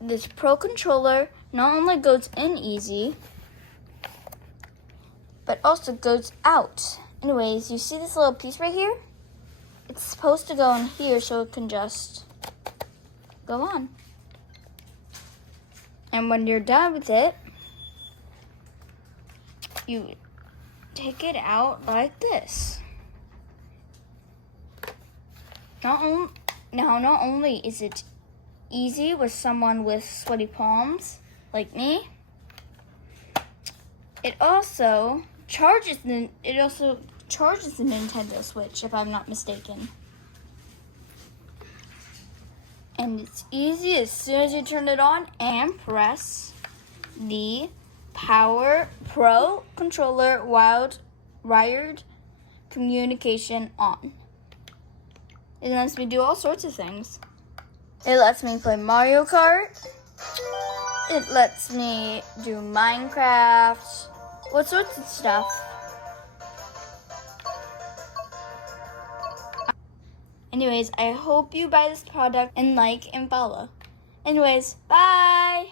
this Pro controller not only goes in easy, but also goes out. Anyways, you see this little piece right here? It's supposed to go in here so it can just go on. And when you're done with it, you take it out like this. Not only is it easy with someone with sweaty palms like me, it also charges the Nintendo Switch, if I'm not mistaken. And it's easy as soon as you turn it on and press the Power Pro controller wired communication on. It lets me do all sorts of things. It lets me play Mario Kart. It lets me do Minecraft. What sorts of stuff. Anyways, I hope you buy this product and like and follow. Anyways, bye!